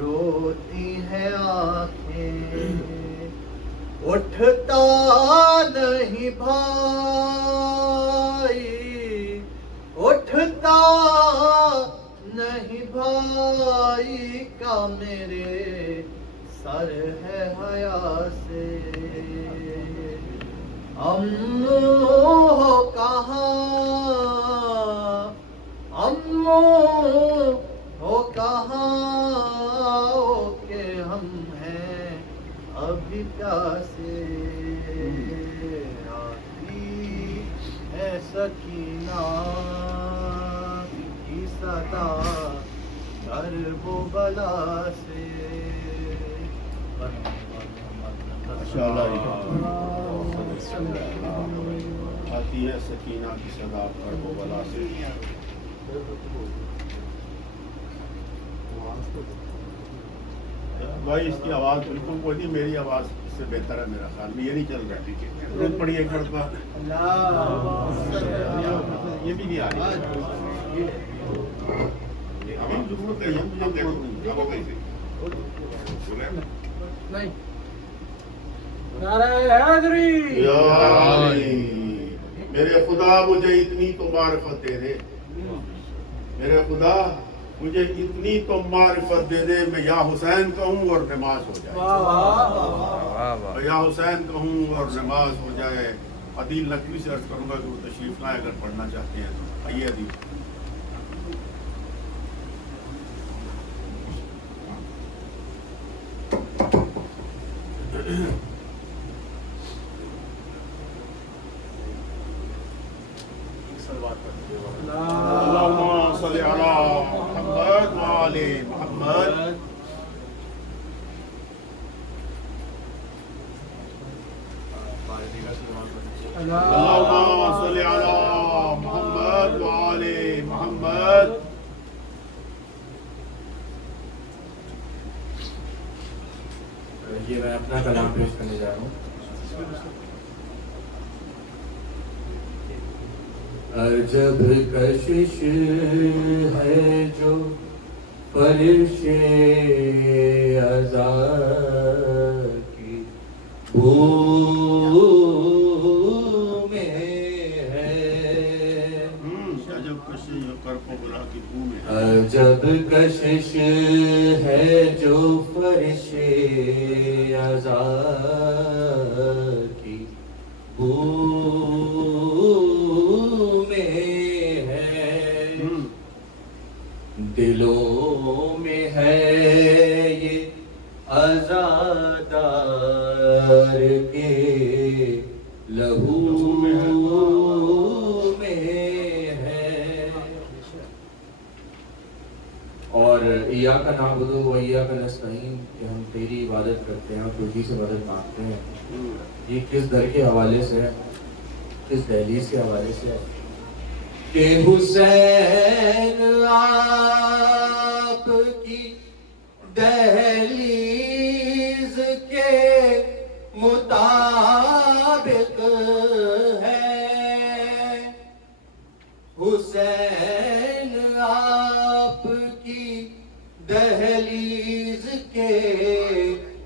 روتی ہیں آنکھیں اٹھتا نہیں بھائی اٹھتا نہیں بھائی کا میرے سر ہے حیا سے امو ہو کہاں امو ہو کہاں کہ ہم ہیں ابھی پیاسے آتی ہے سکینہ کی صدا کرب و بلا سے آتی ہے سکینہ کی صدا کرب و بلا سے. بھائی اس کی آواز بالکل کوئی نہیں, میری آواز اس سے بہتر ہے میرا خیال میں. یہ نہیں چل رہا ہے, روک پڑی ایک مرتبہ. یہ بھی نہیں آ رہی. ضرورت ہے نہیں. نعرہ حیدری. میرے خدا مجھے اتنی تو معرفت دے دے, میرے خدا مجھے اتنی تو معرفت دے دے, میں یا حسین کہوں اور نماز ہو جائے. یا حسین کہوں اور نماز ہو جائے. عدیل نقوی سے عرض کروں گا کہ وہ تشریف لائیں اگر پڑھنا چاہتے ہیں تو. آئیے عدیل. اللہم صلی علی محمد وآل محمد. اللہم صلی علی محمد وآل محمد. یہ میں اپنا کلام پیش کرنے جا رہا ہوں. عجب کشش ہے جو فرش ازا کی بو میں ہے. عجب کشش کرب و بلا کی بو میں ہے. عجب کشش ہے جو فرش ازا کی بو دلوں میں ہے یہ عزادار کے لہو میں ہے. اور ایاک نعبد و ایاک نستعین کہ ہم تیری عبادت کرتے ہیں اور تجھی سے مدد مانگتے ہیں, یہ کس در کے حوالے سے ہے, کس دہلیز کے حوالے سے ہے کہ حسین آپ کی دہلیز کے مطابق ہے. حسین آپ کی دہلیز کے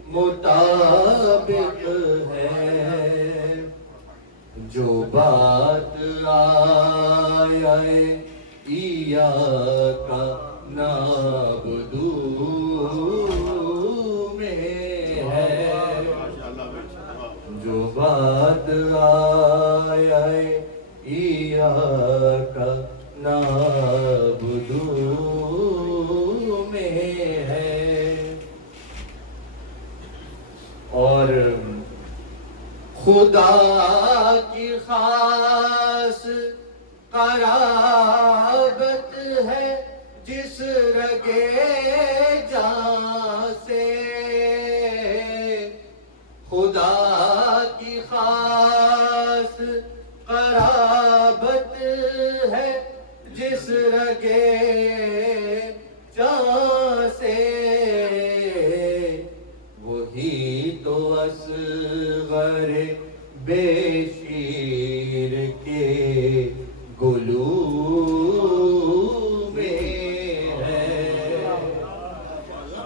مطابق ہے. جو بات آیا ایاک نعبدو میں ہے. جو بات آیا ایاک نعبدو میں ہے. اور خدا کی خاص قرابت ہے جس رگے جان سے. خدا کی خاص قرابت ہے جس رگے جان سے. وہی تو اصغر بے شیر کے گلو میں ہے.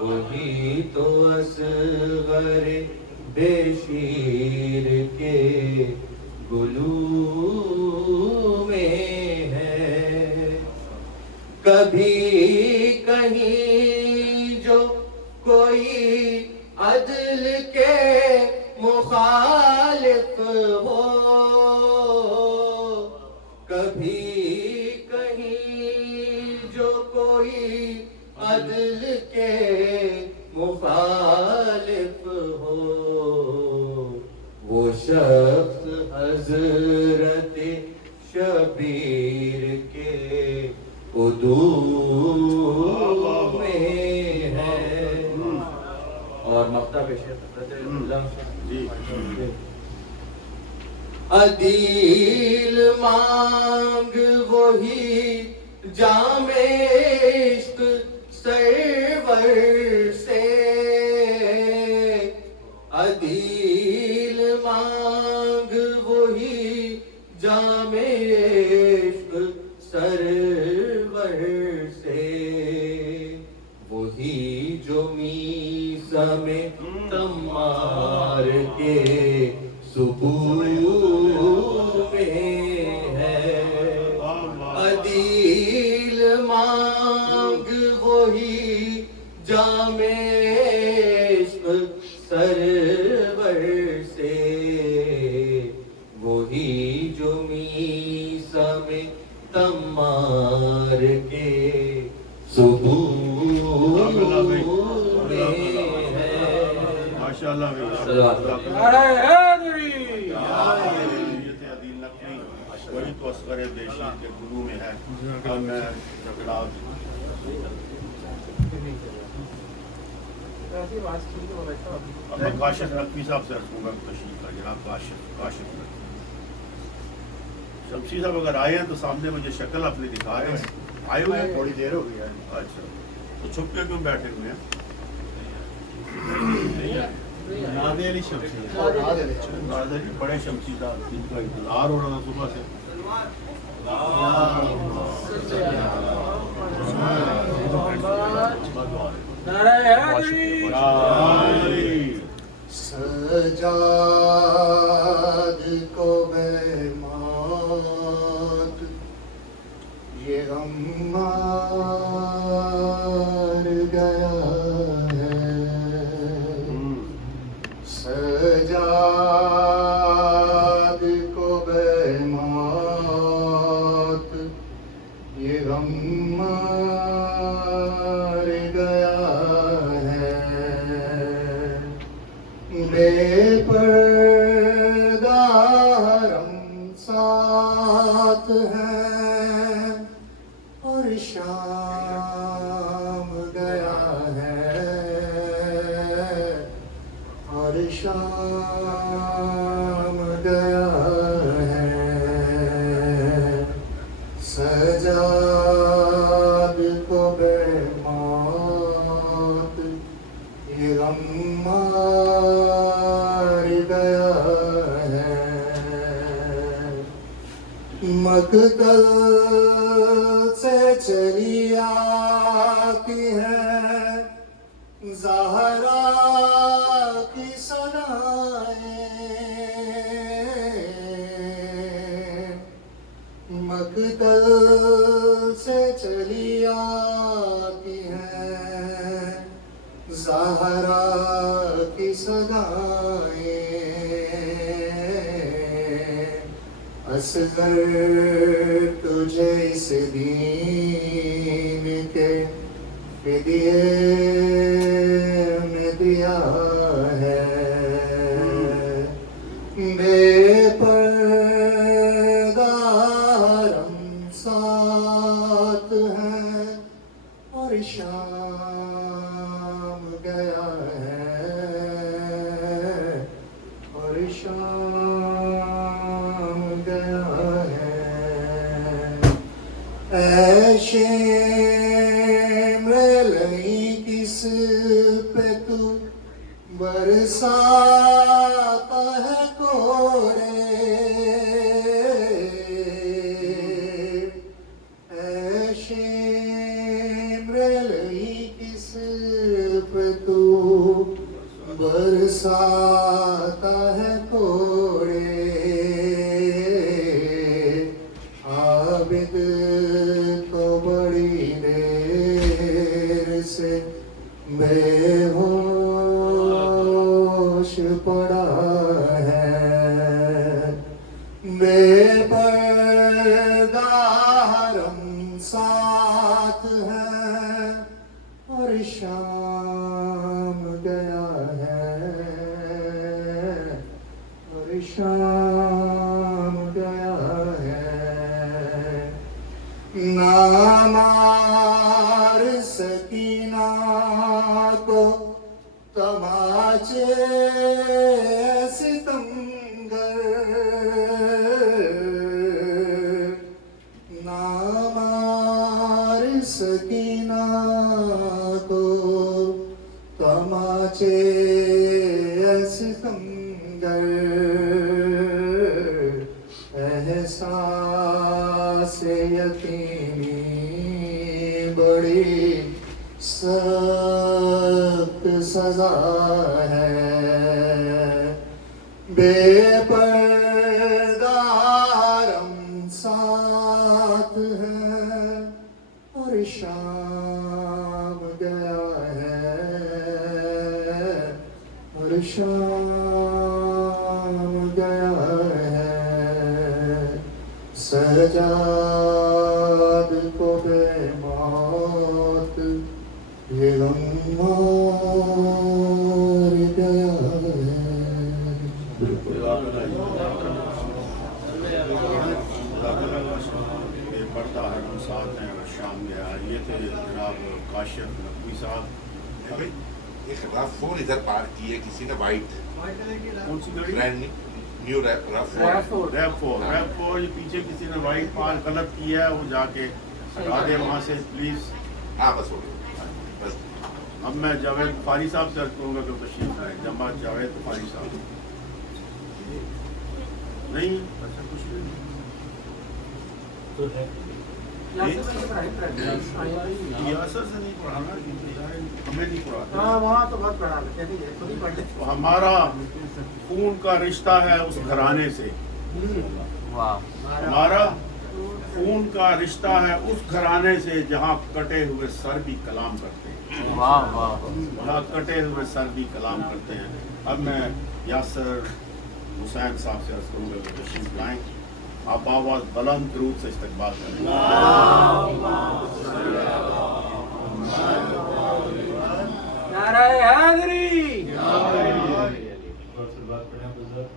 وہی تو اصغر بے شیر کے گلو میں ہے. کبھی کہیں جو کوئی عدل کے مخالف ہو، کبھی کہیں جو کوئی عدل کے مخالف ہو، وہ شخص حضرت شبیر کے حدود میں ہے. اور مقطع پیش ہے. عدیل مانگ وہی جام عشق سرور سے، عدیل مانگ وہی جام عشق سرور سے، وہی جو میثم تمار کے ثبوت میں ہے. عدیل مانگ وہی جام عشق سرور سے، وہی جو میثم تمار کے ثبوت میں ہے. ماشاءاللہ نعرہ حیدری. وہی تو اصغر بے شیر کے گلو میں ہے. اب میں اب میں کاشف نقوی صاحب سے رکھوں گا تشریف کا. جناب کاشف نقوی شمسی صاحب اگر آئے ہیں تو سامنے مجھے شکل اپنی دکھا رہے ہیں. آئے ہوئے ہیں؟ تھوڑی دیر ہو گئی ہے. اچھا تو چھپ کے کیوں بیٹھے ہوئے ہیں؟ نادے علی شمسی ناظر جی بڑے شمسی صاحب جن کا انتظار ہو رہا تھا صبح سے. نعرہ حیدری. سجاد کو بے موت یہ غم مار گیا ہے. سجاد کو بے موت یہ غم مار گیا ہے. بے پردہ حرم ساتھ ہے اور شام گیا ہے اور شام گیا ہے. سجاد کو بے موت یہ غم مار گیا ہے. مقتل سے چلی آتی ہے زہرا کی صدائیں. مقتل سے چلی آتی ہے زہرا کی صدائیں. اصغر تجھے اس دین کے فدیے میں دیا ہے. بے پردہ حرم ساتھ ہے اور شام گیا ہے اور شام گیا ہے. اے شمر لئی کس پہ تو برساتا ہے کورے. اے شمر لئی کس پہ برساتا ہے کوڑے عابد تو بڑی دیر سے بے ہوش پڑا ہے بے پردہ حرم ساتھ ہے اور شام گیا ہے اور شام گیا ہے نامار سکینہ کو تماچے ستمگر نامار سکینہ کو تماچے ستمگر احساس یتیمی بڑی سخت سزا ہے بے پردہ حرم ساتھ ہے اور شام گیا ہے اور شام گیا ہے سجاد کو بے موت یہ غم مار گیا ہے پڑھتا ہے ہم ساتھ ہیں اور شام گیا. یہ تھے جناب کاشف نقوی صاحب. ایک رف فور ادھر پارک کی ہے کسی نے وائٹ کون سی گاڑی؟ نیو رف ریپ فور یہ پیچھے کسی نے وائٹ پار غلط کیا ہے, وہ جا کے ہٹا دے وہاں سے پلیز. ہاں بس ہو گیا بس. اب میں جاوید بخاری صاحب سے عرض کروں گا کہ تشریف لائیں. جماعت جاوید بخاری صاحب نہیں ایسا کچھ نہیں. ریاست سے نہیں پڑھانا, ہمیں نہیں پڑھاتا. وہاں تو بہت پڑھا لیتے ہیں, خود ہی پڑھ لیتے. ہمارا خون کا رشتہ ہے اس گھرانے سے. ہمارا خون کا رشتہ ہے اس گھرانے سے جہاں کٹے ہوئے سر بھی کلام کرتے ہیں. وہاں کٹے ہوئے سر بھی کلام کرتے ہیں. اب میں یاسر حسین صاحب سے عرض کروں گا کہ تشریف لائیں. آپ آواز بلند درود سے استقبال کریں. نعرہ حیدری.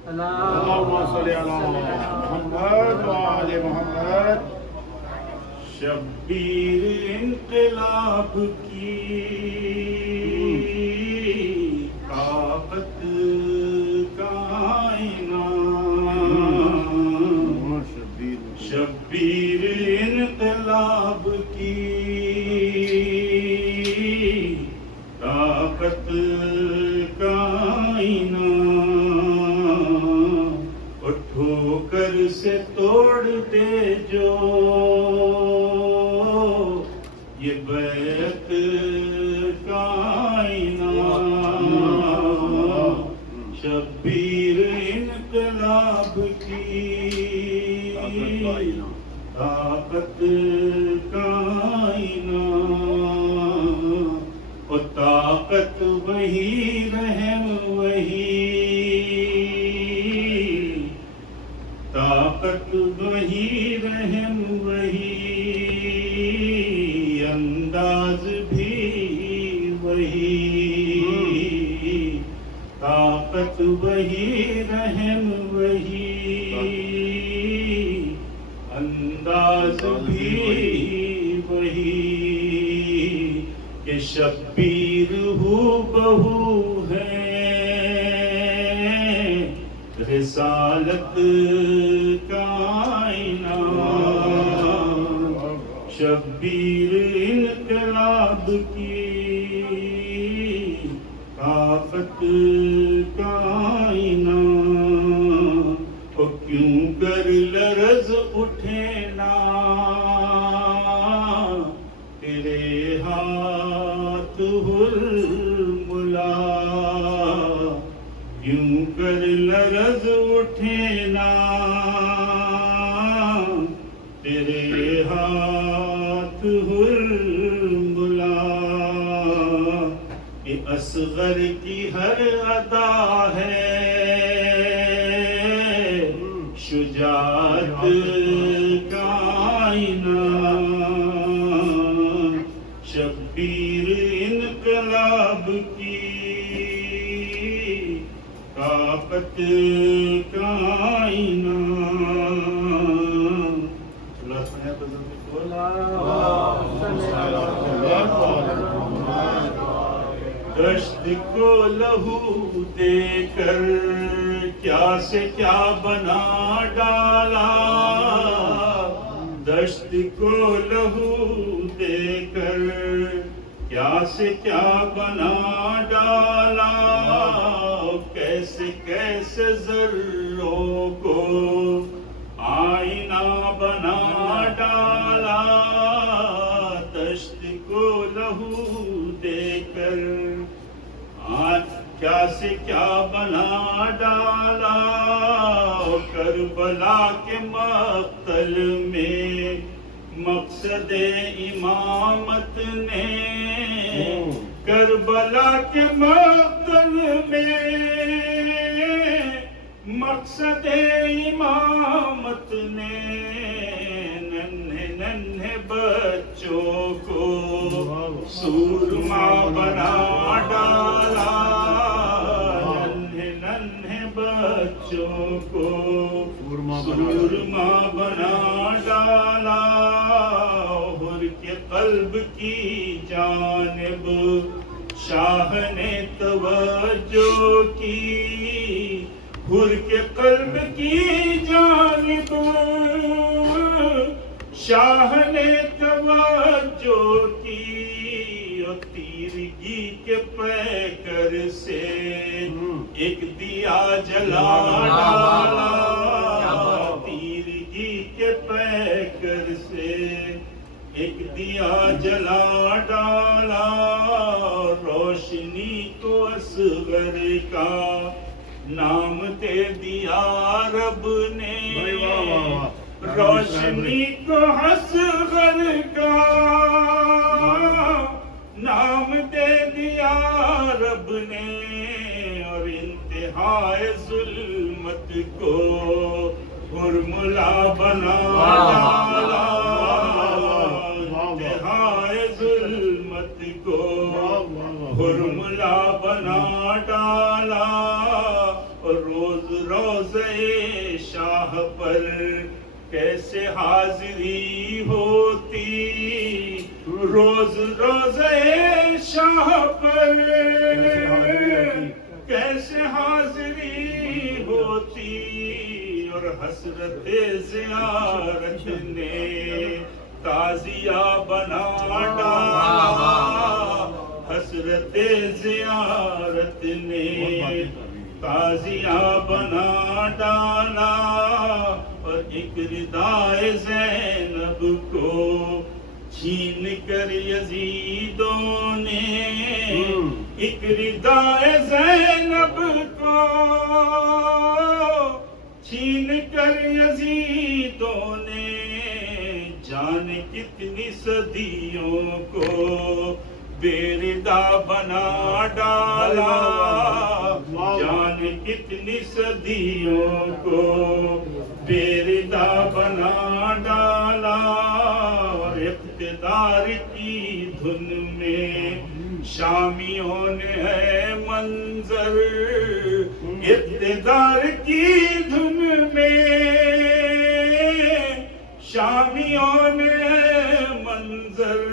اللہم صلی علی محمد و آل محمد. شبیر انقلاب کی طاقت کائنات, شبیر انقلاب کی طاقت کائنات, اٹھو کر سے توڑ دے جو یہ بیت کائنات. شبیر انقلاب کی طاقت کائنات, اور طاقت وہی رحم وہی, طاقت وہی رحم وہی, انداز بھی وہی, طاقت وہی رحم وہی, انداز بھی وہی, کہ شبیر ہو بہو ہے رسالت کائنات. شبیر انقلاب کی طاقت کائنات, اور کیوں کر لرز اٹھے نا تیرے ہاتھ حلملا, یوں کر لرز اٹھے نا تیرے ہاتھ ہرملا کہ اصغر کی ہر ادا ہے شجاعت کائنات شبیر انقلاب کی طاقت کائنات دشت کو لہو دے کر کیا سے کیا بنا ڈالا دشت کو لہو دے کر کیا سے کیا بنا ڈالا کیسے کیسے ذروں کو آئینہ بنا ڈالا دشت کو لہو دے کر کیا سے کیا بنا ڈالا کربلا کے مقتل میں مقصد امامت نے کربلا کے مقتل میں مقصد امامت نے ننھے ننھے بچوں کو سورما بنا ڈالا ننھے ننھے بچوں کو سورما بنا ڈالا حر کے قلب کی جانب شاہ نے توجہ کی حر کے قلب کی جانب شاہ نے توجہ کی اور تیرگی کے پیکر سے ایک دیا جلا ڈالا تیرگی کے پیکر سے ایک دیا جلا ڈالا روشنی کو اصغر کا نام دے دیا رب نے روشنی کو اصغر کا نام دے دیا رب نے اور انتہائے ظلمت کو ہرملا بنا ڈالا انتہائے ظلمت کو ہرملا بنا ڈالا روز روزے شاہ پر کیسے حاضری ہوتی روز روزے شاہ پر کیسے حاضری ہوتی اور حسرت زیارت نے تازیہ بنا ڈالا حسرت زیارت نے تازیہ بنا ڈالا اور ایک ردائے زینب کو چھین کر یزیدوں نے ایک ردائے زینب کو چھین کر یزیدوں نے جانے کتنی صدیوں کو بے ردا بنا ڈالا جانے کتنی صدیوں کو بے ردا بنا ڈالا اور اقتدار کی دھن میں شامیوں نے ہے منظر اقتدار کی دھن میں شامیوں نے ہے منظر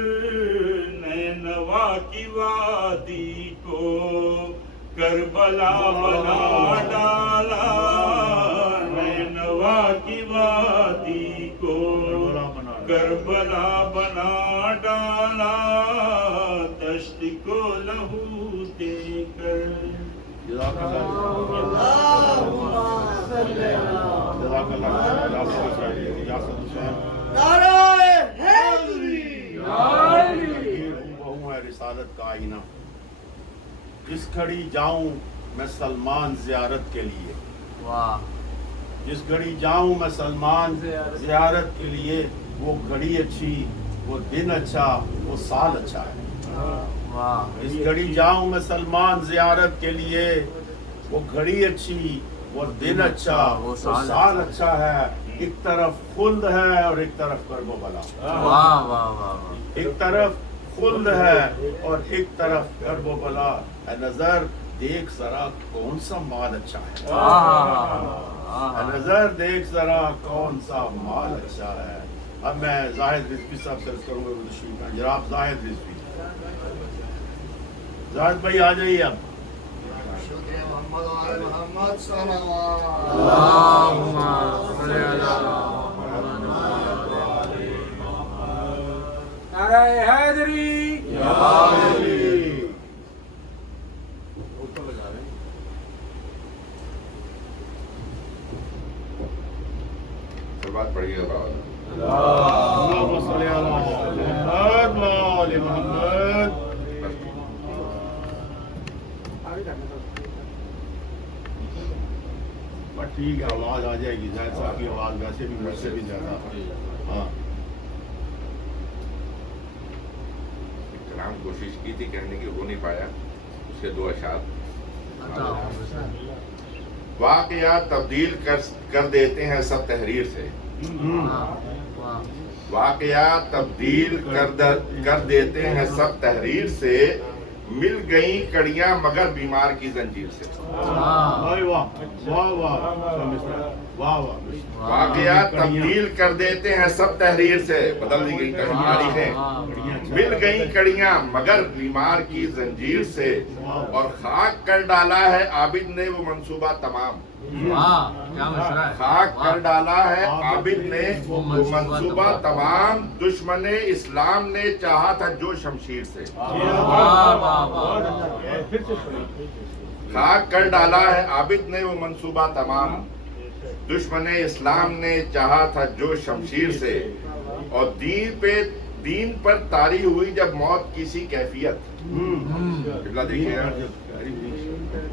نینوا کی وادی کو کربلا بنا ڈالا نینوا کی وادی کو کربلا بنا ڈالا دشت کو لہو دے کر رسالت کا آئینہ جس کھڑی جاؤں میں سلمان زیارت کے لیے، واہ جس گھڑی جاؤں میں سلمان زیارت کے لیے، وہ گھڑی اچھی، وہ دن اچھا، وہ سال اچھا ہے۔ واہ اس گھڑی جاؤں میں سلمان زیارت کے لیے، وہ گھڑی اچھی، وہ دن اچھا، وہ سال اچھا ہے۔ ایک طرف خلد ہے اور ایک طرف کرب و بلا، واہ واہ واہ ایک طرف خلد ہے اور ایک طرف کرب و بلا۔ اے نظر دیکھ ذرا کون سا مال اچھا ہے، اے نظر دیکھ ذرا کون سا مال اچھا ہے۔ اب میں زاہد رضوی صاحب سے عرض کروں گا، جناب زاہد رضوی، زاہد بھائی آ جائیے اب۔ شکر محمد و آل محمد صلوات اللہم صلی علی نعرہ حیدری، بات پڑھیے گا بابا۔ اللہم صلی علی محمد و آل محمد۔ ٹھیک ہے، آواز آ جائے گی، زاہد صاحب کی آواز ویسے بھی مجھ سے بھی زیادہ۔ ہاں کرام کوشش کی تھی کہنے کی، ہو نہیں پایا، اس کے دو اشعار۔ واقعات تبدیل کر دیتے ہیں سب تحریر سے، واقعات تبدیل کر دیتے ہیں سب تحریر سے، مل گئیں کڑیاں مگر بیمار کی زنجیر سے۔ واہ واہ واہ واہ واہ۔ واقعات تبدیل کر دیتے ہیں سب تحریر سے، بدل دی گئی کڑیاں ہیں، مل گئیں کڑیاں مگر بیمار کی زنجیر سے، اور خاک کر ڈالا ہے عابد نے وہ منصوبہ تمام، خاک کر ڈالا ہے عابد نے وہ منصوبہ تمام، دشمن اسلام نے چاہا تھا جو شمشیر سے، خاک کر ڈالا ہے عابد نے وہ منصوبہ تمام، دشمن اسلام نے چاہا تھا جو شمشیر سے، اور دین پر طاری ہوئی جب موت کی سی کیفیت، دیکھیے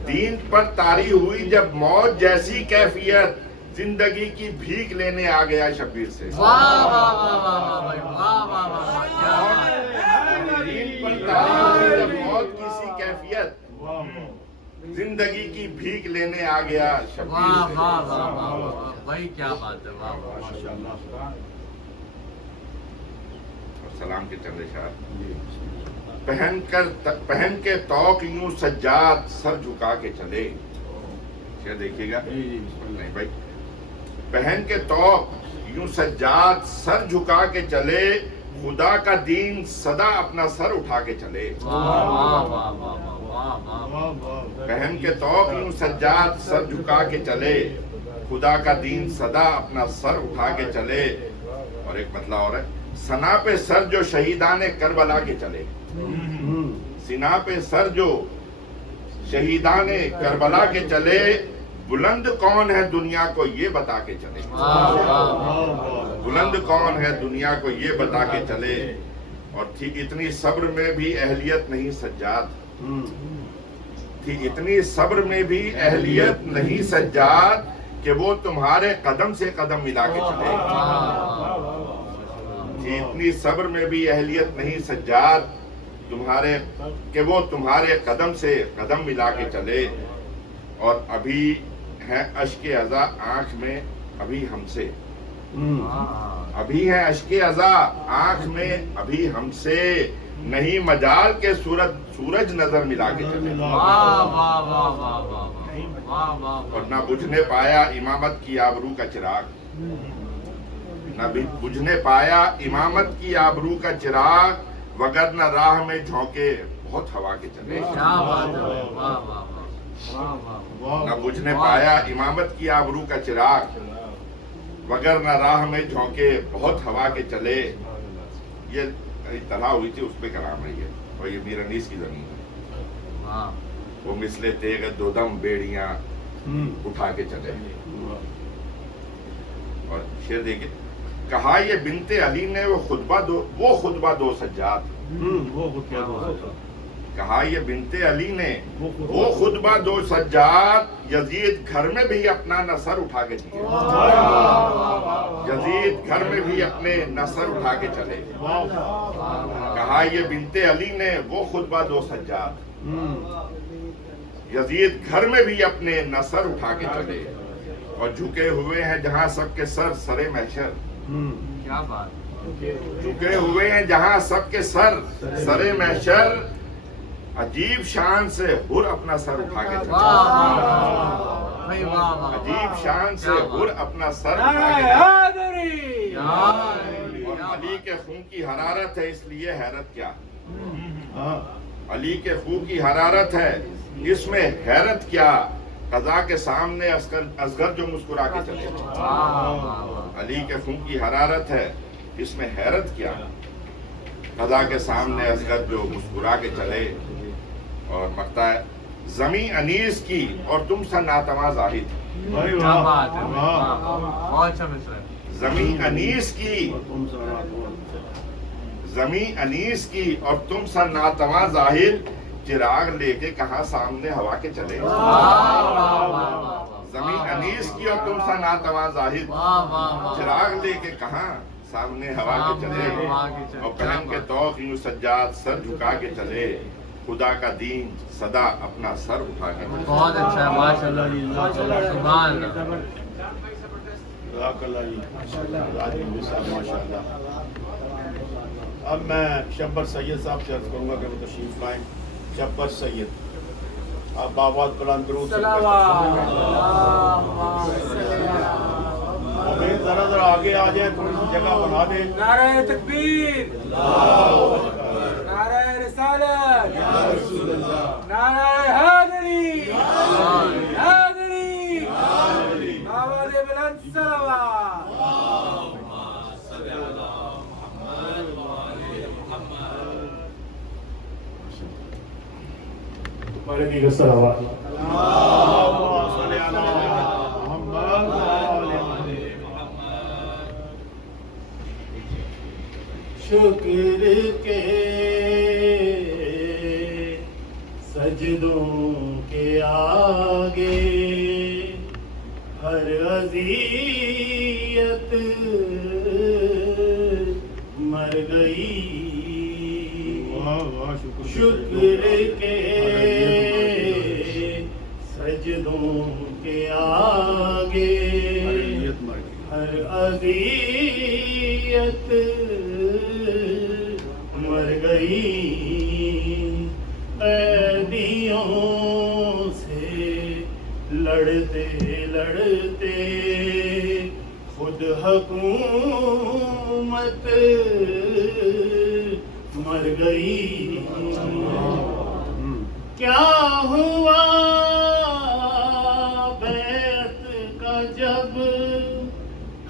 دین پر طاری ہوئی جب موت جیسی کیفیت، زندگی کی بھیک لینے آ گیا شبیر سے، دین پر طاری ہوئی جب موت کی سی کیفیت، زندگی کی بھیک لینے آ گیا شبیر سے۔ بھائی کیا بات ہے، اور سلام کے چند اشعار۔ پہن کے توق یوں سجاد سر جھکا کے چلے، کیا دیکھیے گا، نہیں بھائی، پہن کے توق یوں سجاد سر جھکا کے چلے، خدا کا دین سدا اپنا سر اٹھا کے چلے، پہن کے توق یوں سجاد سر جھکا کے چلے، خدا کا دین سدا اپنا سر اٹھا کے چلے، اور ایک مطلب اور ہے، سنا پہ سر جو شہیدان کربلا کے چلے، سنا پہ سر جو شہیدان کربلا کے چلے، بلند کون ہے دنیا کو یہ بتا کے چلے، بلند کون ہے دنیا کو یہ بتا کے چلے، اور تھی اتنی صبر میں بھی اہلیت نہیں سجاد، تھی اتنی صبر میں بھی اہلیت نہیں سجاد، کہ وہ تمہارے قدم سے قدم ملا کے چلے، تھی اتنی صبر میں بھی اہلیت نہیں سجاد، کہ وہ تمہارے قدم سے قدم ملا کے چلے، اور ابھی ہے اشک عزا آنکھ میں ابھی ہم سے، ابھی ہے اشک عزا آنکھ میں ابھی ہم سے، نہیں مجال کے سورج نظر ملا کے چلے، اور نہ بجھنے پایا امامت کی آبرو کا چراغ، نہ بجھنے پایا امامت کی آبرو کا چراغ، وگرنہ راہ میں جھونکے بہت ہوا کے چلے، نہ بجھنے پایا امامت کی آبرو کا چراغ، وگرنہ راہ میں جھونکے بہت ہوا کے چلے۔ یہ اطلاع ہوئی تھی، اس پہ کلام ہے یہ، اور یہ میر انیس کی زمین ہے، وہ مثل تیغ دو دم بیڑیاں اٹھا کے چلے، اور شعر دیکھیں، کہا یہ بنت علی نے وہ خطبہ دو سجاد، کہا یہ بنت علی نے وہ خطبہ دو سجاد یزید گھر میں بھی اپنا نصر اٹھا کے دیے. یزید گھر میں بھی اپنے نصر اٹھا کے چلے. کہا یہ بنت علی نے وہ خطبہ دو سجاد یزید گھر میں بھی اپنے نصر اٹھا کے چلے. اور جھکے ہوئے ہیں جہاں سب کے سر سرے محشر. کیا بات. جھکے ہوئے ہیں جہاں سب کے سر سرے محشر. عجیب شان سے حر اپنا سر اٹھا کے چلے. عجیب شان سے حر اپنا سر اٹھا کے چلے. اور علی کے خون کی حرارت ہے اس لیے حیرت کیا. علی کے خون کی حرارت ہے اس میں حیرت کیا. قضا کے سامنے اصغر جو مسکرا کے چلے. علی کے خون کی حرارت ہے اس میں حیرت کیا. قضا کے سامنے اصغر جو مسکرا کے چلے. اور مقطع ہے زمین انیس کی اور تم سا ناتواں زاہد. کیا بات ہے. بہت اچھا مصرع ہے. زمین انیس کی زمین انیس کی اور تم سا ناتواں زاہد. چراغ لے کے کہاں سامنے ہوا کے چلے. زمین انیس کی اور تم سا ناتواں زاہد. چراغ لے کے کہاں سامنے ہوا کے چلے. اور پہن کے توق یوں سجاد سر جھکا کے چلے. خدا کا دین صدا اپنا سر اٹھا کے چلے. بہت اچھا ہے. ماشاءاللہ سبحان اللہ. اب میں شبر سید صاحب سے عرض کروں گا کہ وہ تشریف لائیں. شبر سید آپ آواز بلند درود سے ذرا ذرا آگے آ جائیں. تھوڑی سی جگہ بنا دیں. نعرہ تکبیر، نعرہ رسالت، نعرہ حیدری، حیدری، آواز بلند صلوات. ہمارے دیگر صلوات. شکر کے سجدوں کے آگے ہر اذیت مر گئی. شکر کے سجدوں کے آگے ہر اذیت مر گئی. قیدیوں سے لڑتے لڑتے خود حکومت مر گئی. کیا ہوا بیعت کا جب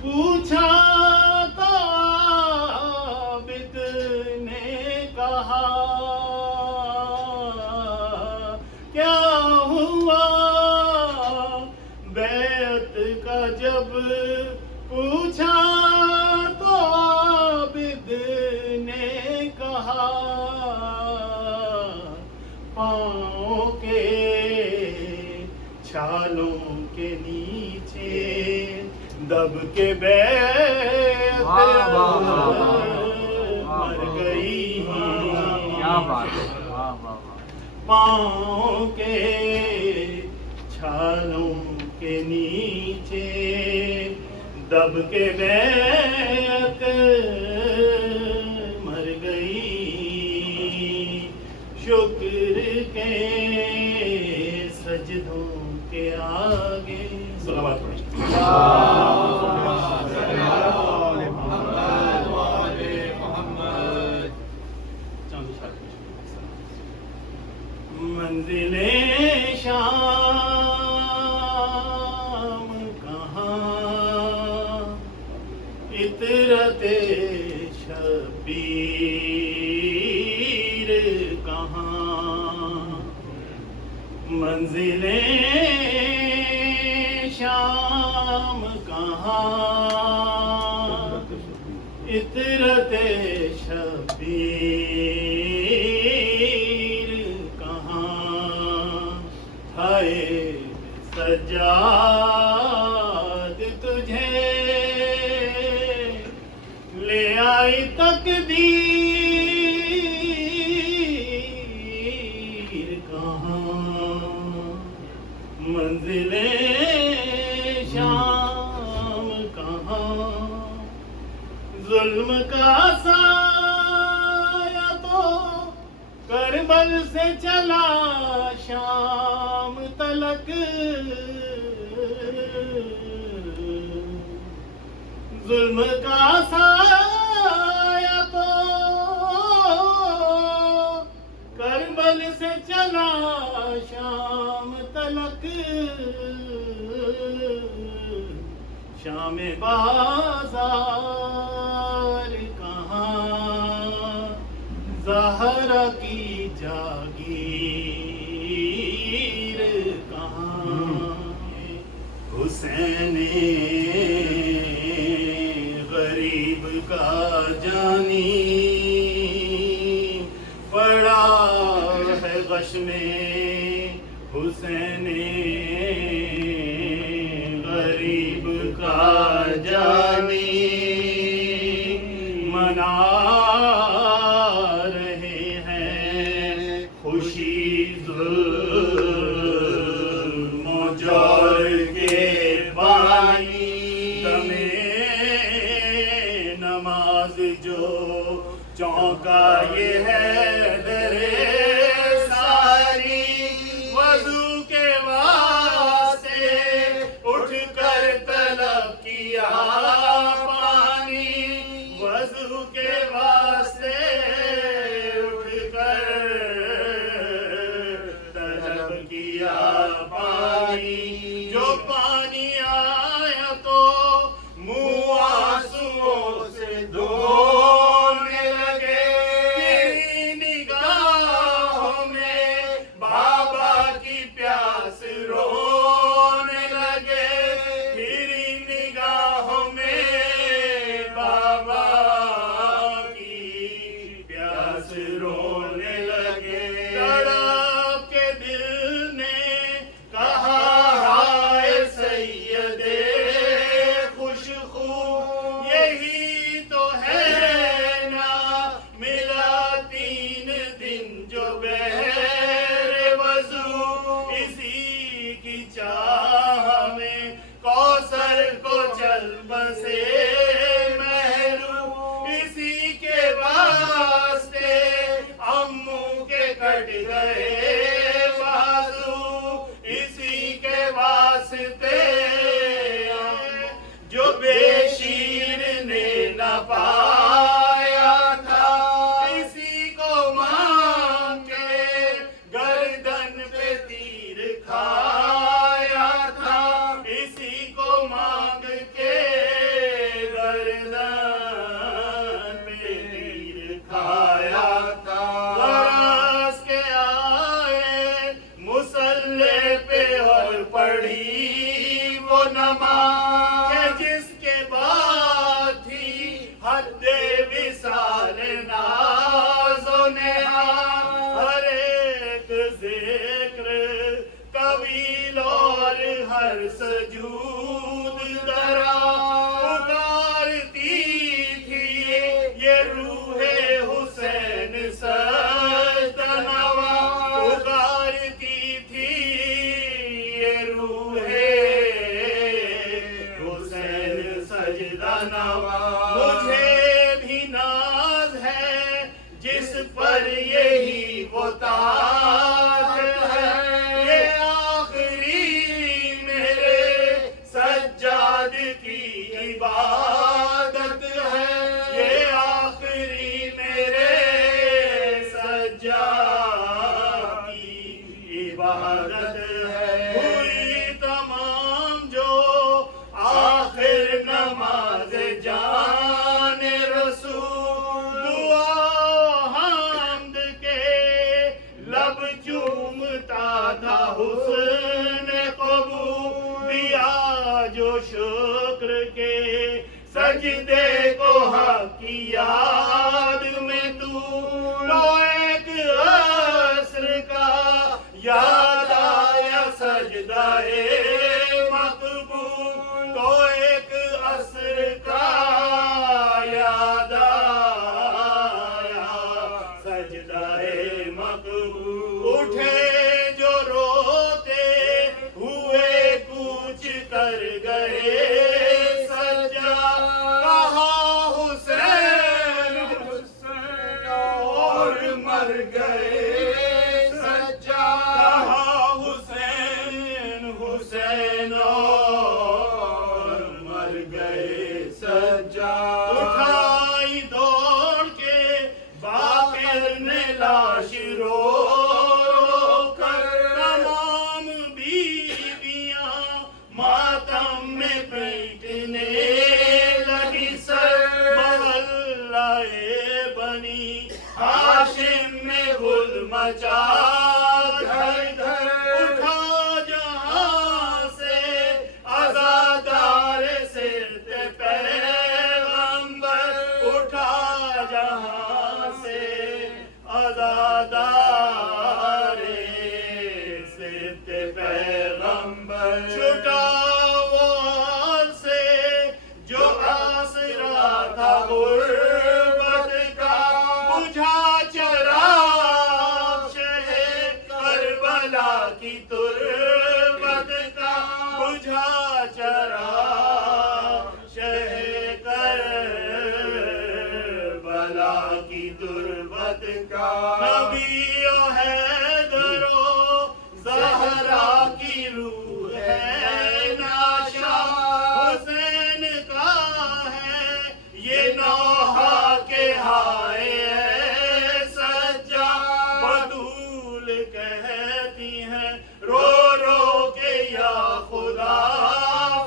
پوچھا تو عابد نے کہا. کیا ہوا بیعت کا جب پوچھا تو عابد نے کہا. پاؤں کے چھالوں کے نیچے دب کے بیعت مر گئی. کیا بات ہے. پاؤں کے چھالوں کے نیچے دب کے بیعت مر گئی. شکر کے سجدوں کے آگے صلوات منزل شام کہاں عطرت شبیر کہاں. منزل شام کہاں عطرت شبیر آئے سجاد تجھے لے آئی تقدیر کہاں منزل شام کہاں ظلم کا سایہ تو کربل سے چلا شام تلک ظلم کا سایہ تو کربل سے چلا شام تلک شام بازار کہاں زہرا کی جاگیر کہاں حسین غریب کا جانی پڑا ہے غش میں حسین غریب کا جانی منا رہے ہیں خوشی ظلم و جور کے بانی دمے نماز جو چونکا یہ ہے درے ساری وضو کے واسطے اٹھ کر طلب کیا پانی وضو کے واسطے اٹھ کر طلب کیا پانی جو پانی آیا تو منہ آنسوؤں سے دھونے لگے تیری نگاہوں میں بابا کی پیاس رونے لگے تیری نگاہوں میں بابا کی پیاس رونے لگے تڑپ کے دل نے کہا ہائے سید خوش خو یہی تو ہے نا ملا 3 دن جو بہر وضو اسی کی چاہ میں کوثر کو چل بسے محرو اسی کے واسطے امو کے کٹ گئے بازو اسی کے واسطے جو بے شیر نے نہ پایا تھا اسی کو مانگ کے گردن پہ تیر کھایا تھا اسی کو مانگ کے گردن پہ تیر کھایا تھا غرض کے آئے مصلی پہ اور پڑھی وہ نماز کہ جس کے بعد تھی حد وصال ناز و نہاد ہر ایک ذکر طویل اور ہر سجود درا پکارتی تھی یہ روح حسین سجدہ نوا پکارتی تھی یہ روح حسین سجدہ نوا مجھے بھی ناز ہے جس پر یہی وہ تاج ہے یہ آخری میرے سجاد کی عبادت ہے یہ آخری میرے سجاد کی عبادت ہے ہوئی تمام جو آخر نماز جان رسول دعا حمد کے لب چومتا تھا حسن قبولیہ جو شکر کے سجدے کو حق کی یاد میں تو ایک عصر کا یاد آیا سجدائے مقبول تو ایک عصر کا یاد آیا سجدائے مقبول اٹھے جو روتے ہوئے کوچ کر گئے سجا کہا حسین حسین اور مر گئے سجا کہا حسین حسین اور مر گئے سجا اٹھائی دوڑ کے باقر نے لاش رو کر تمام بیویاں ماتم میں پیٹنے لگی سر محلہ بنی ہاشم میں گل مچا گھر گھر اٹھا جہاں سے عزادار سرت پیغمبر اٹھا جہاں سے عزادار سرت پیغمبر چھٹا وہ آل سے جو آسرا تھا غربت کا بجھا چراغ شہ کربلا کی تربت کا بجھا چراغ شہ کربلا کی تربت کا نبی و حیدر و زہرا کی روح ہے ناشا حسین کا ہے یہ نوحہ کے ہائے سجا بدول کہتی ہیں رو رو کے یا خدا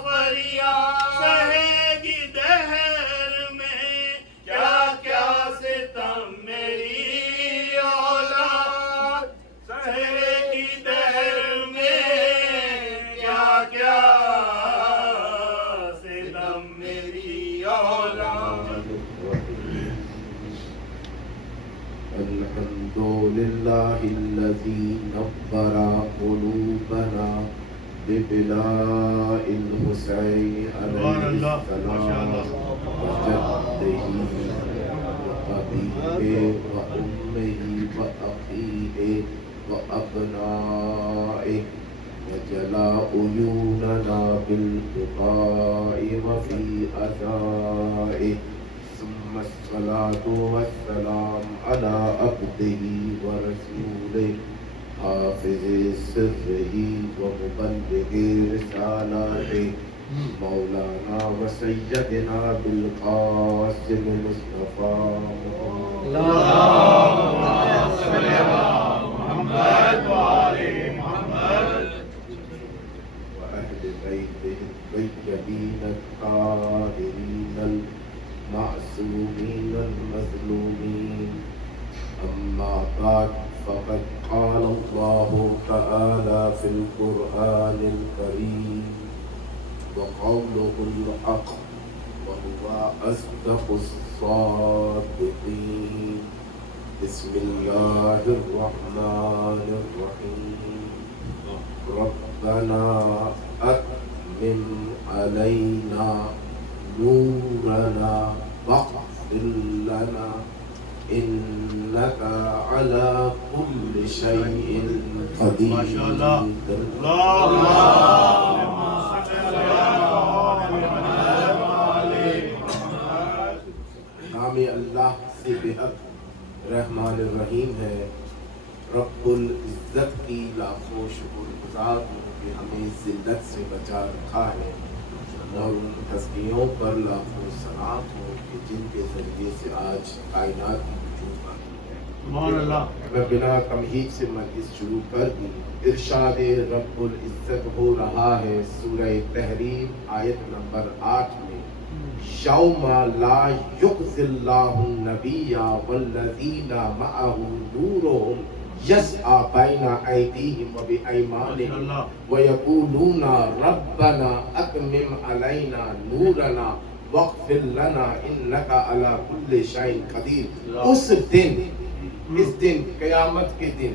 فریاد سہے گی دہر میں کیا کیا ستم میری اولاد سہے گی دہر میں کیا کیا ستم میری اولاد الحمد لله الذي نبر قلوبنا ببلاء الحسين عليه السلام وجده وأبيه وأمه وأخيه وأبنائه وجلى عيوننا بالبقاء وفي أثائه ثم الصلاة والسلام على عبده ورسوله حافظ سره ومبلغ رسالاته مولانا وسيدنا بالقاسم المصطفى اللهم صل على محمد وآل محمد وأهل بيته الطيبين الطاهرين المعصومين المظلومين أما بعد فقد قال الله تعالى في القرآن الكريم وقوله الحق وهو أصدق الصادقين بسم الله الرحمن الرحيم ربنا أتمم علينا نورنا واغفر لنا إنك على كل شيء قدير ما شاء الله نام اللہ سے بحق رحمان الرحیم ہے. رب العزت کی لاکھوں شکر گزار ہوں کہ ہمیں ذلت سے بچا رکھا ہے اور ان تسبیحوں پر لاکھوں صلات ہوں کہ جن کے ذریعے سے آج کائنات کی وجود باقی ہے. میں بنا تمہید سے مجلس شروع کر دی. ارشاد رب العزت ہو رہا ہے سورہ تحریم آیت نمبر 8 میں یوم لا یخزی اللہ النبی والذین معہ نورہم یسعی بین ایدیہم وبایمانہم ویقولون ربنا اتمم علینا نورنا واغفر لنا انک علی کل شیء قدیر. اس دن قیامت کے دن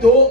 2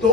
2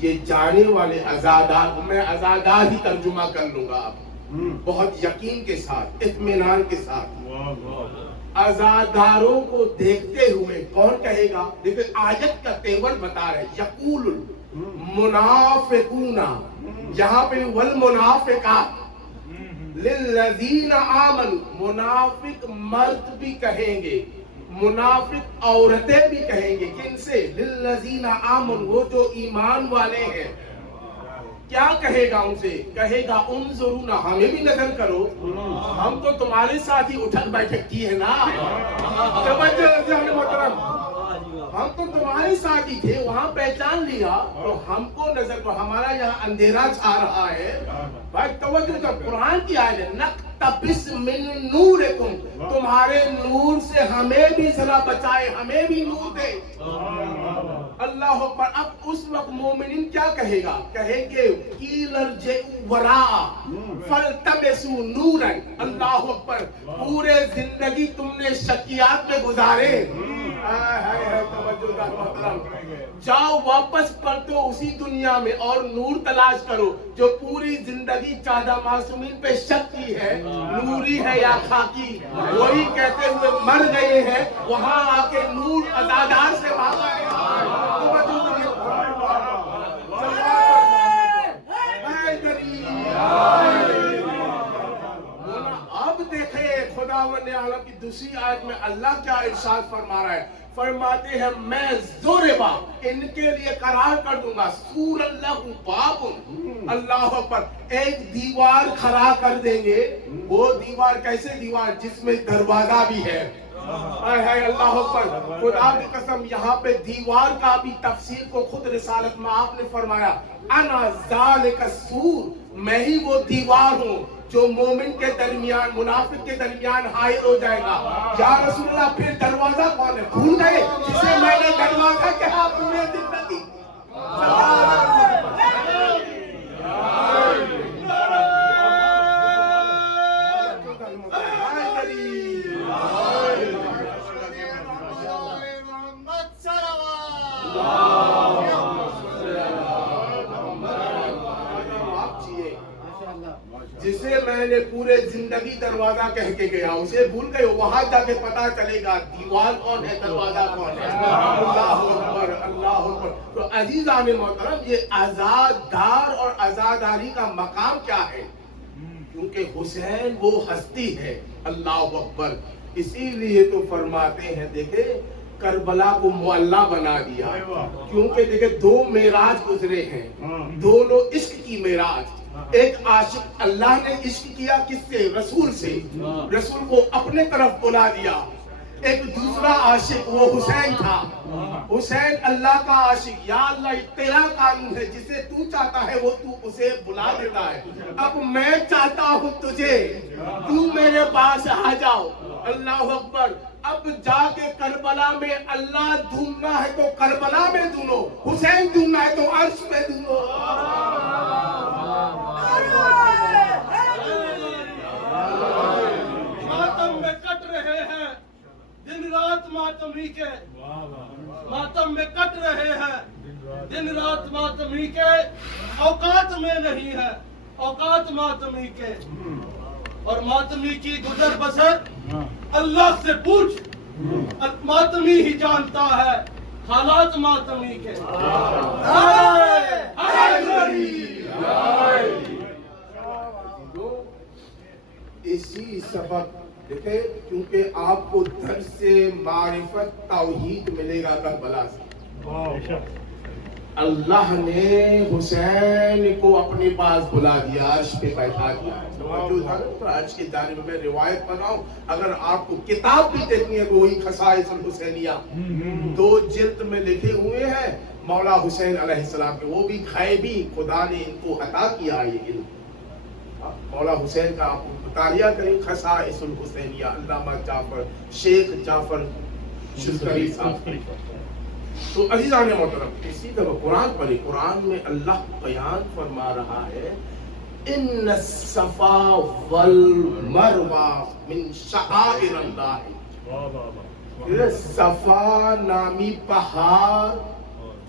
یہ جانے والے عزادار، میں عزادار ہی ترجمہ کر لوں گا اب بہت یقین کے ساتھ، اطمینان کے ساتھ، عزاداروں کو دیکھتے ہوئے کون کہے گا؟ دیکھیں آیت کا تیور بتا رہے، یقول المنافقون، یہاں پہ والمنافقات للذین آمنوا، منافق مرد بھی کہیں گے، منافق عورتیں بھی کہیں گے، کن سے؟ للذین آمنوا، وہ جو ایمان والے ہیں۔ کیا کہے گا ان سے؟ کہے گا انظرونا، ہمیں بھی نظر کرو، ہم تو تمہارے ساتھ ہی اٹھک بیٹھک کی ہے نا، توجہ محترم، ہم تو تمہارے ساتھ ہی تھے، وہاں پہچان لیا تو ہم کو نظر کو، ہمارا یہاں اندھیرا چھا رہا ہے۔ بھائی توجہ کر، قرآن کی آیت ہے، نقتبس من نورکم، تمہارے نور سے ہمیں بھی ذرا بچائے، ہمیں بھی نور دے۔ اللہ اکبر۔ اب اس وقت مومنین کیا کہے گا؟ کہے گے قیل ارجعوا وراء فالتمسوا نورا، اللہ اکبر، پورے زندگی تم نے شکیات میں گزارے، جاؤ واپس پلٹو اسی دنیا میں اور نور تلاش کرو۔ جو پوری زندگی چادہ معصومین پہ شک کی ہے، نوری ہے یا خاکی، وہی کہتے ہوئے مر گئے ہیں، وہاں آ کے نور عزادار سے مانگا ہے۔ اب دیکھیں خداوند عالم کی دوسری آیت میں اللہ کیا ارشاد فرما رہا ہے؟ فرماتے ہیں میں ضربا، ان کے لیے قرار کر دوں گا، سور اللہ باب، اللہ پر ایک دیوار کھڑا کر دیں گے۔ وہ دیوار کیسے دیوار؟ جس میں دروازہ بھی ہے۔ اللہ اکبر، خدا کی قسم، یہاں پہ دیوار کا بھی تفسیر کو خود رسالت میں آپ نے فرمایا، انا ذالک السور، میں ہی وہ دیوار ہوں جو مومن کے درمیان، منافق کے درمیان حائل ہو جائے گا۔ یا رسول اللہ، پھر دروازہ کون ہے؟ بھول گئے جسے میں نے دروازہ کہا پورے زندگی۔ جسے میں نے پورے زندگی دروازہ کہہ کے گیا، اسے بھول گئے، وہاں جا کے پتا چلے گا دیوار کون ہے، دروازہ کون ہے۔ اللہ اکبر، اللہ اکبر۔ تو عزیزان محترم، یہ عزادار اور عزاداری کا مقام کیا ہے؟ کیونکہ حسین وہ ہستی ہے، اللہ اکبر۔ اسی لیے تو فرماتے ہیں، دیکھیں کربلا کو معلّہ بنا دیا، کیونکہ دیکھیں دو معراج گزرے ہیں، دونوں عشق کی معراج۔ ایک عاشق اللہ نے عشق کیا کس سے؟ رسول سے، رسول کو اپنے طرف بلا دیا۔ ایک دوسرا عاشق وہ حسین تھا، حسین اللہ کا عاشق، یا اللہ یہ تیرا قانون ہے، جسے تو چاہتا ہے وہ تو اسے بلا دیتا ہے۔ اب میں چاہتا ہوں تجھے، تو میرے پاس آ جاؤ، اللہ اکبر۔ اب جا کے کربلا میں اللہ ڈھونڈنا ہے تو کربلا میں ڈھونڈو، حسین ڈھونڈنا ہے تو عرش میں ڈھونڈو۔ ماتم میں کٹ رہے ہیں دن رات، ماتمی کے ماتم میں کٹ رہے ہیں دن رات، ماتمی کے اوقات میں نہیں ہے، اوقات ماتمی کے، اور ماتمی کی گزر بسر اللہ سے پوچھ، ماتمی ہی جانتا ہے حالات ماتمی کے۔ اسی سبب دیکھیں، کیونکہ آپ کو در سے معرفت توحید ملے گا کربلا سے۔ اللہ نے حسین کو اپنے پاس بلا دیا، عرش پہ بیٹھا دیا۔ عرش کی جانب میں روایت بناؤں، اگر آپ کو کتاب بھی دیکھنی ہے تو وہی خصائص الحسینیہ 2 جلد میں لکھے ہوئے ہیں مولا حسین علیہ السلام کے، وہ بھی غیبی، خدا نے ان کو عطا کیا یہ علم۔ مولا حسین کا آپ مطالعہ کریں، خصائص الحسینیہ، علامہ جعفر، شیخ جعفر شذکری صاحب۔ تو عزیزان محترم، اسی طرح قرآن پڑھیں، قرآن میں اللہ بیان فرما رہا ہے، ان الصفا والمروہ من شعائر اللہ۔ صفا نامی پہاڑ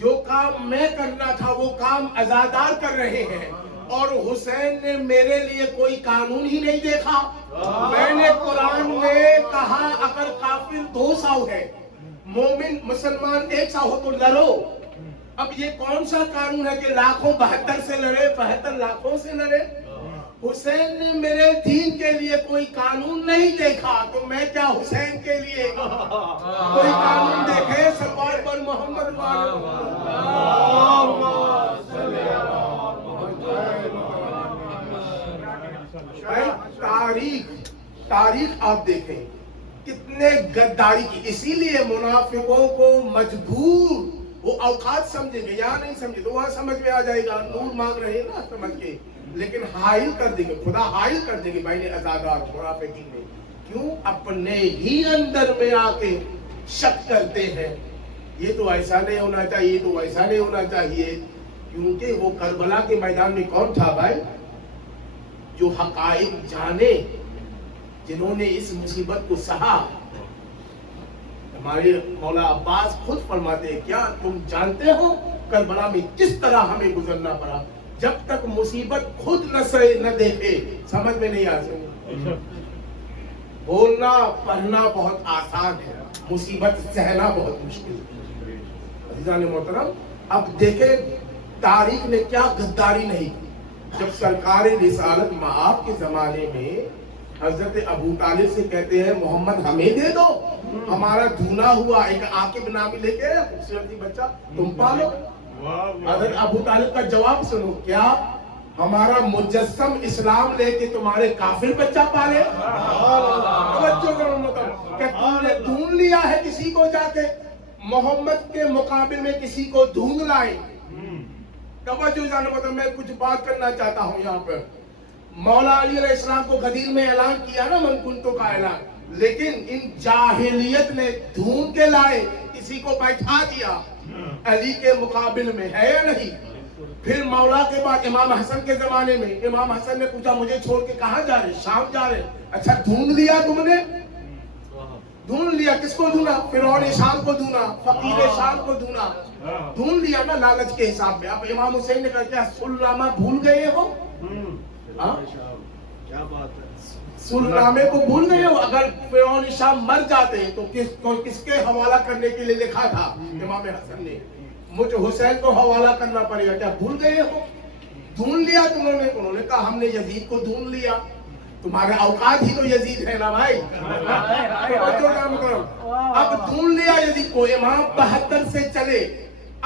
جو کام میں کرنا تھا وہ کام عزادار کر رہے ہیں، اور حسین نے میرے لیے کوئی قانون ہی نہیں دیکھا۔ میں نے قرآن میں کہا اگر کافر 200 ہے، مومن مسلمان 100 ہو تو لڑو۔ اب یہ کون سا قانون ہے کہ لاکھوں 72 سے لڑے، 72 لاکھوں سے لڑے؟ حسین نے میرے دین کے لیے کوئی قانون نہیں دیکھا، تو میں کیا حسین کے لیے کوئی قانون دیکھے؟ سرکار پر محمد تاریخ آپ دیکھیں کتنے غداری کی، اسی لیے منافقوں کو مجبور وہ اوقات سمجھیں گے، یہاں نہیں سمجھے تو وہاں سمجھ میں آ جائے گا، نور مانگ رہے ہیں نا سمجھ کے، لیکن حائل کر دیں گے، خدا حائل کر دیں گے بین عزادار منافقین میں۔ کیوں؟ اپنے ہی اندر میں آ کے شک کرتے ہیں، یہ تو ایسا نہیں ہونا چاہیے، تو ایسا نہیں ہونا چاہیے، کیونکہ وہ کربلا کے میدان میں کون تھا بھائی؟ جو حقائق جانے، جنہوں نے اس مصیبت کو سہا۔ ہمارے مولا عباس خود فرماتے ہیں، کیا تم جانتے ہو کربلا میں کس طرح ہمیں گزرنا پڑا؟ جب تک مصیبت خود نہ دیکھے سمجھ میں نہیں آ سکتی۔ بولنا پڑھنا بہت آسان ہے، مصیبت سہنا بہت مشکل ہے۔ عزیزان محترم، اب دیکھیں تاریخ نے کیا غداری نہیں کی۔ جب سرکار رسالت مآب کے زمانے میں حضرت ابو طالب سے کہتے ہیں محمد ہمیں دے دو، ہمارا دھونا ہوا ایک عاقب نامی لے کے خوبصورتی بچہ تم پالو۔ حضرت ابو طالب کا جواب سنو، کیا ہمارا مجسم اسلام لے کے تمہارے کافر بچہ پالے؟ توجہ کرو مطلب کہ تم نے ڈھونڈ لیا ہے کسی کو، جا کے محمد کے مقابل میں کسی کو ڈھونڈ لائے۔ توجہ جانے مطلب میں کچھ بات کرنا چاہتا ہوں یہاں پر۔ مولا علی علیہ السلام کو غدیر میں اعلان کیا نا من کنتو کا اعلان، لیکن ان جاہلیت نے ڈھونڈ کے لائے، کسی کو بیٹھا دیا علی کے مقابل میں، ہے یا نہیں؟ پھر مولا کے بعد امام حسن کے زمانے میں امام حسن نے پوچھا مجھے چھوڑ کے کہاں جا رہے؟ شام جا رہے۔ اچھا ڈھونڈ لیا تم نے؟ ڈھونڈ لیا، کس کو ڈھونڈا؟ فرعون شام کو ڈھونڈا، فقیر شام کو ڈھونڈا، ڈھونڈ لیا نا لالچ کے حساب میں۔ اب امام حسین نے کہا کیا سلنامہ بھول گئے ہو؟ کیا بات ہے، سلنامے کو بھول گئے ہو؟ اگر فرعون شام مر جاتے تو کس کے حوالہ کرنے کے لیے لکھا تھا امام حسن نے؟ مجھے حسین کو حوالہ کرنا پڑے گا، کیا بھول گئے ہو؟ ڈھونڈ لیا انہوں نے کہا ہم نے یزید کو ڈھونڈ لیا۔ تمہارے اوقات ہی تو یزید ہے نا بھائی۔ اب ڈھونڈ لیا یزید کو، امام 72 سے چلے۔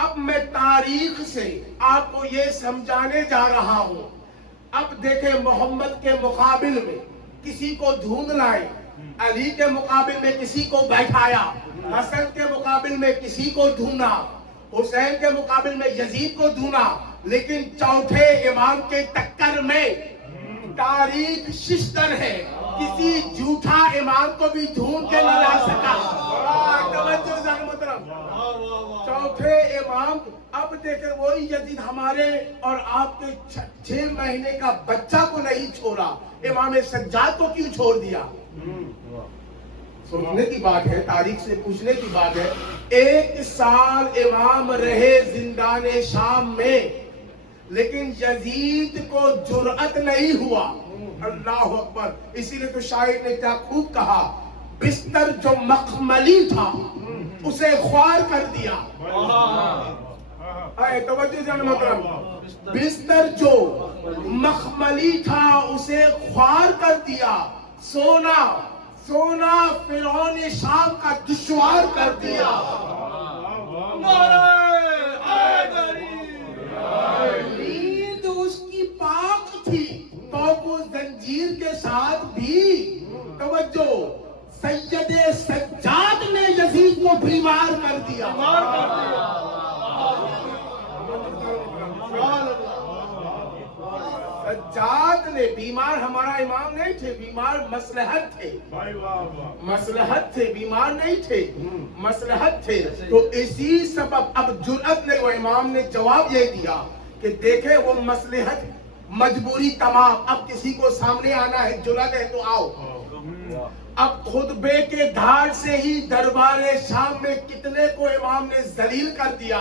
اب میں تاریخ سے آپ کو یہ سمجھانے جا رہا ہوں، اب دیکھیں محمد کے مقابل میں کسی کو ڈھونڈ لائے، علی کے مقابل میں کسی کو بیٹھایا، حسن کے مقابل میں کسی کو ڈھونڈا، حسین کے مقابل میں یزید کو ڈھونڈا، لیکن چوتھے امام کے ٹکر میں تاریخ ششتر ہے، کسی جھوٹا امام کو بھی ڈھونڈ کے نہ لا سکا۔ توجہ ذرا محترم، چوتھے امام۔ اب دیکھیں وہی یزید ہمارے اور آپ کے 6 مہینے کا بچہ کو نہیں چھوڑا، امام سجاد کو کیوں چھوڑ دیا؟ سوچنے کی بات ہے، تاریخ سے پوچھنے کی بات ہے۔ 1 سال امام رہے زندان شام میں، لیکن یزید کو جرأت نہیں ہوا۔ اللہ اکبر، اسی لیے تو شاعر نے کیا خوب کہا، بستر جو مخملی تھا اسے خوار کر دیا۔ توجہ جان محترم، بستر جو مخملی تھا اسے خوار کر دیا، سونا فرعون شام کا دشوار کر دیا۔ نیند اس کی پاک تھی تو وہ زنجیر کے ساتھ بھی۔ توجہ، سید سجاد نے یزید کو بیمار کر دیا۔ سجاد نے بیمار، ہمارا امام نہیں تھے، بیمار مصلحت تھے، مصلحت تھے، بیمار نہیں تھے، مصلحت تھے۔ تو اسی سبب اب جرأت نہیں، وہ امام نے جواب یہ دیا کہ دیکھیں وہ مصلحت مجبوری تمام، اب کسی کو سامنے آنا ہے، جرأت ہے تو آؤ۔ اب خطبے کے دھاڑ سے ہی دربار شام میں کتنے کو امام نے ذلیل کر دیا،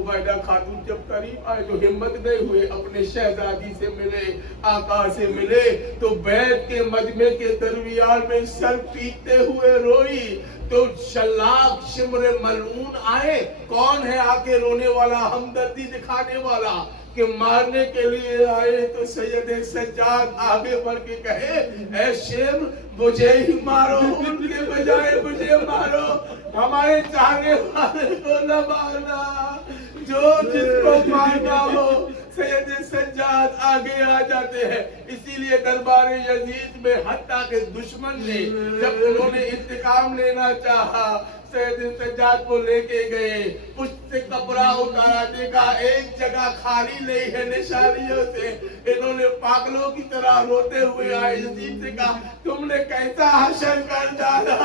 عبیدہ خاتون جب قریب آئے تو ہمت نہیں ہوئے، اپنے شہزادی سے ملے، آقا سے ملے تو بیت کے مجمع کے درمیان میں سر پیٹتے ہوئے روئی تو شلاق شمر ملعون آئے، کون ہے آ کے رونے والا، ہمدردی دکھانے والا کہ مارنے کے لیے آئے تو سید سجاد آگے بڑھ کے کہے اے شمر مجھے ہی مارو، ان کے بجائے مجھے مارو، ہمارے چاہنے والے کو نہ مارنا، جو جس کو مارنا ہو۔ سید سجاد آگے آ جاتے ہیں، اسی لیے دربار یزید میں حتیٰ کہ دشمن نے جب انہوں نے انتقام لینا چاہا سید سجاد کو لے کے گئے، پشت سے کپڑا اتارا، دیکھا ایک جگہ خالی نہیں ہے نشانیوں سے، انہوں نے پاگلوں کی طرح روتے ہوئے آئے، یزید سے کہا تم نے کیسا حشر کر ڈالا،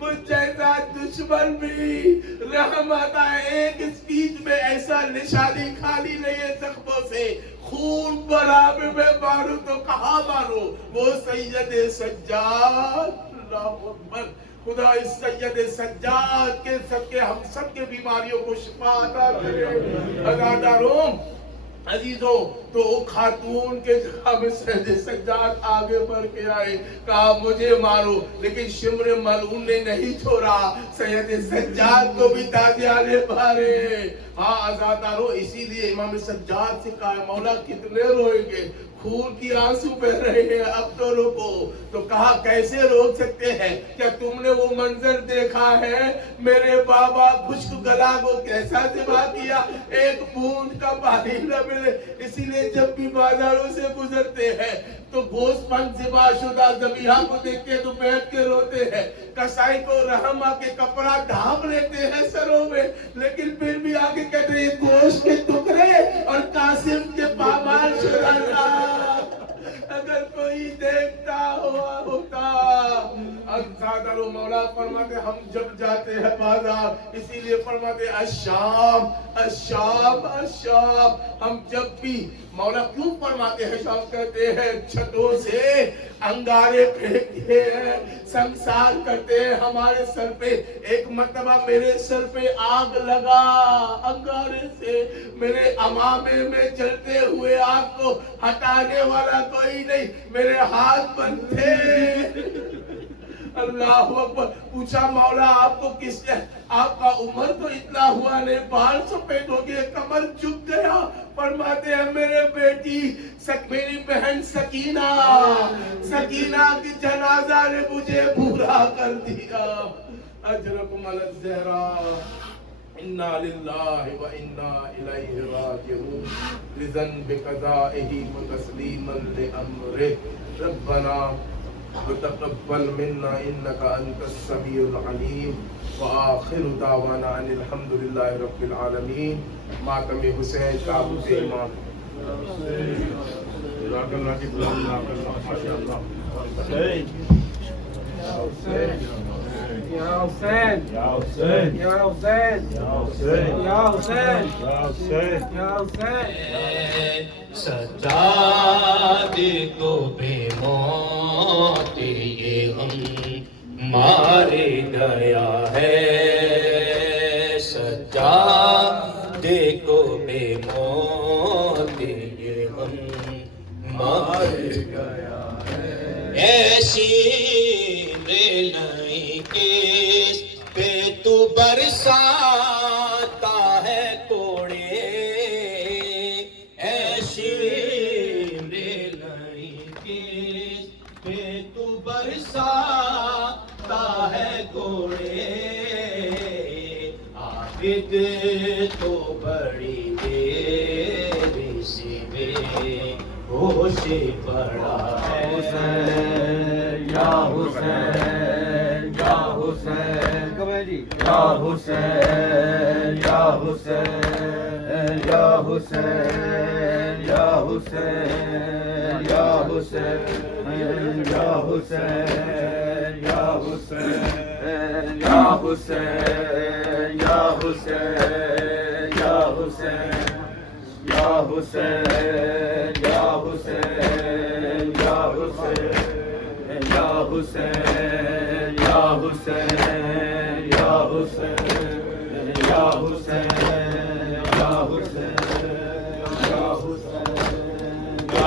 مجھ جیسا دشمن بھی رحم آتا ہے، ایک اسپیچ میں ایسا نشانی خالی نہیں ہے زخموں سے، خون براب میں مارو تو کہاں مارو، وہ سید سجاد، اللہ اکبر، خدا اس سید سجاد کے صدقے ہم سب کے بیماریوں کو شفا عطا کرے۔ عزاداروں عزیزوں، تو خاتون کے جگہ میں سید سجاد آگے بڑھ کے آئے، کہا مجھے مارو، لیکن شمر ملعون نے نہیں چھوڑا، سید سجاد کو بھی تازیانے مارے۔ ہاں عزاداروں، اسی لیے امام سجاد سے کہا مولا کتنے روئیں گے، خون کی آنسو بہ رہے ہیں، اب تو روکو۔ تو کہا کیسے روک سکتے ہیں، کیا تم نے وہ منظر دیکھا ہے، میرے بابا خشک گلا کو کیسا ذبح کیا، ایک بوند کا پانی نہ ملے، اسی لیے جب بھی بازاروں سے گزرتے ہیں تو گوشت پن ذبح شدہ ذبیحہ کو دیکھتے تو بیٹھ کے روتے ہیں، کسائی کو رحم آ کے کپڑا ڈھانپ لیتے ہیں سروں میں، لیکن پھر بھی آگے کہتے ہیں گوشت کے ٹکڑے اور قاسم کے پامال شدہ، اگر کوئی دیکھتا ہوا ہوتا۔ عزادار و مولا فرماتے ہم جب جاتے ہیں بازار، اسی لیے فرماتے الشام الشام الشام، ہم جب بھی مولا کیوں فرماتے ہیں شام، کہتے ہیں چھتوں سے انگارے پھینکتے ہیں، سنسار کرتے ہیں ہمارے سر پہ۔ ایک مرتبہ میرے سر پہ آگ لگا انگارے سے، میرے امامے میں جلتے ہوئے آگ کو ہٹانے والا کوئی نہیں، میرے ہاتھ بند تھے۔ اللہ اکبر، پوچھا مولا آپ کو کس نے، آپ کا عمر تو اتنا ہوا نہیں، بال سفید ہو گئے، کمر جھک گیا، فرماتے ہیں میرے بیٹی میری بہن سکینہ کی جنازہ نے مجھے بھولا کر دیا۔ اجرکم علی الزہراء، انا للہ و انا الیہ راجعون، لذنب قضائہ و تسلیما لامرہ، ربنا وتقبل منا انك انت السميع العليم، واخر دعوانا ان الحمد لله رب العالمین۔ ماتم حسین تابوت امام جزاک اللہ کی بلا ماشاء اللہ۔ یا حسین یا حسین یا حسین یا حسین یا حسین یا حسین یا حسین، سجاد کو بے موت یہ ہم مار گیا ہے، سجاد کو بے موت یہ ہم مار گیا ہے، ایسی ریلائیں کیس پہ تو برساتا ہے کوڑے، ایسی ریلائیں کیس پہ تو برساتا ہے کوڑے، عابد تو بڑی دیر سے بے ہوش پڑا ہے، یا حسین یا حسین یا حسین یا حسین یا حسین یا حسین یا حسین یا حسین یا حسین یا حسین یا حسین یا حسین یا حسین یا حسین یا حسین یا حسین یا حسین یا حسین یا حسین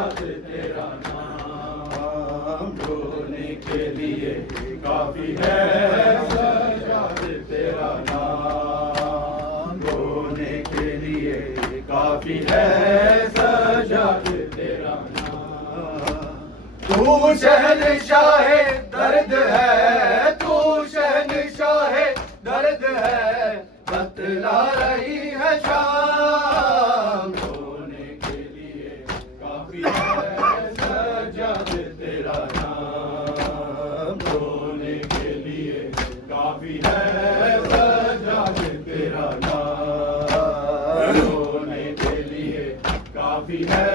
سجاد تیرا نام رونے کے لیے کافی ہے سجاد تیرا نام رونے کے لیے کافی ہے سجاد تیرا نام تو شہنشاہ درد ہے تو شہنشاہ درد ہے بتلا رہی ہے شام رونے کے لیے کافی ہے سجاد تیرا نام رونے کے لیے کافی ہے سجاد تیرا نام رونے کے لیے کافی ہے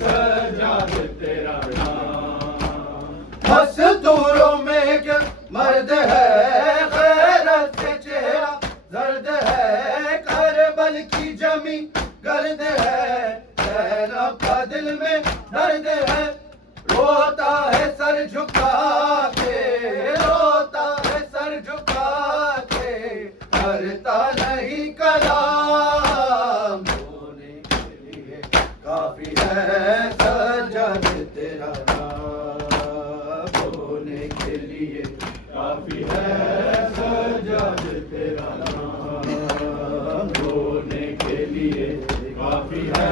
سجاد تیرا نام مستوروں میں ایک مرد ہے غیرت سے چہرہ زرد ہے کربل کی جمی گرد ہے زینب کا دل میں درد ہے روتا ہے سر جھکا کے روتا ہے سر جھکا کے کرتا نہیں کلام رونے کے لیے کافی ہے سجاد تیرا نام رونے کے لیے کافی ہے سجاد تیرا نام رونے کے لیے کافی ہے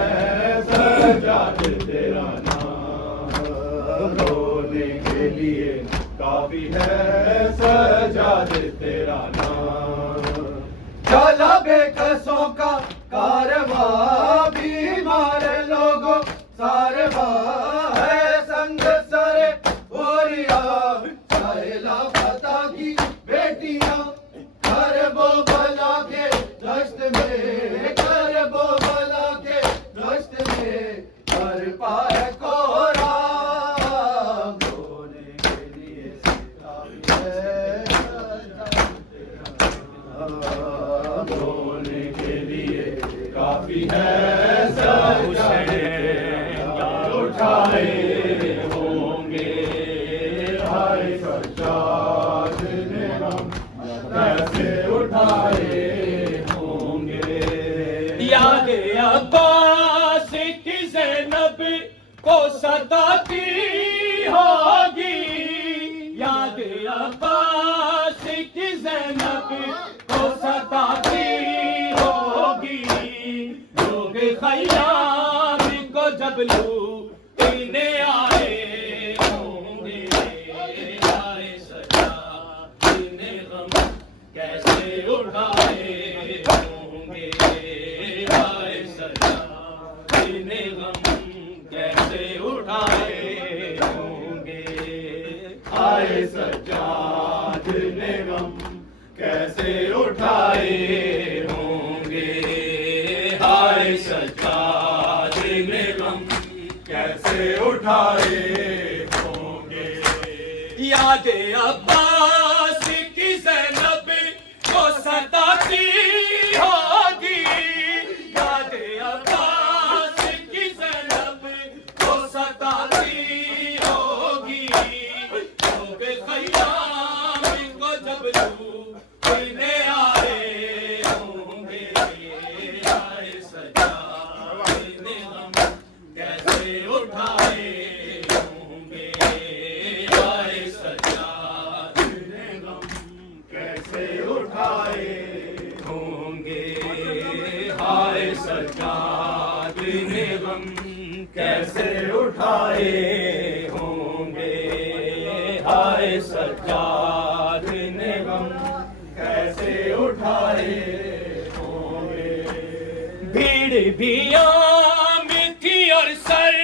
سجاد تیرا نام رونے کے لیے کافی ہے سجاد تیرا نام چلا بے کسوں کا کارواں بیمار لوگوں سارواں ہے سنگ سارے اوریا سائلہ فتح کی بیٹیاں کربو بلا کے دشت میں کربو بلا کے دشت میں کر پائے رام رونے کے لیے کافی ہے رونے کے لیے کافی ہے سجاد اٹھائے ہوں گے ہائے سجاد نے ہم کیسے اٹھائے ہوں گے یاد عباس کی زینب کو ستاتی ہوگی یاد عباس کی زینب کو ستاتی ہوگی لوگ خیام کو جب لوٹنے آئے ہوں گے آئے سجاد نے غم کیسے اٹھائے ہوں گے آئے سجاد نے غم کیسے اٹھائے ہوں گے آئے سجاد نے غم کیسے اٹھائے ہوں گے آئے سجاد نے غم کیسے اٹھائے ہوں گے یاد عباس کی زینب کو ستاتی ہوگی یاد عباس کی زینب کو ستاتی ہوگی لوگ خیام کو جب لوٹنے آئے ہوں گے آئے سجاد نے غم کیسے اٹھائے ہوں گے آئے سجاد نے غم کیسے اٹھائے ہوں گے آئے سجاد نے غم کیسے اٹھائے ہوں گے آئے سجاد نے غم کیسے اٹھائے ہوں گے بھیڑ بھی عام تھی اور سر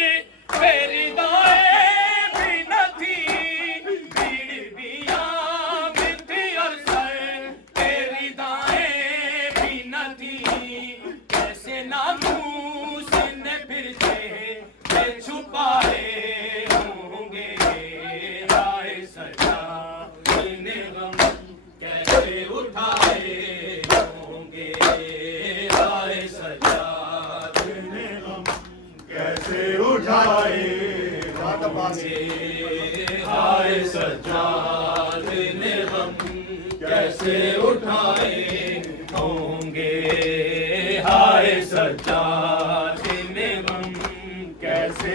پہ ردائیں بھی نہ تھی بھیڑ بھی عام تھی اور سر پہ ردائیں بھی نہ تھی کیسے ناموس نے پھر سے چھپائے ہوں گے آئے سجاد نے غم کیسے اٹھائے ہوں گے آئے سجاد نے غم کیسے اٹھائے آئے سجاد نے غم کیسے اٹھائے ہوں گے آئے سجاد نے غم کیسے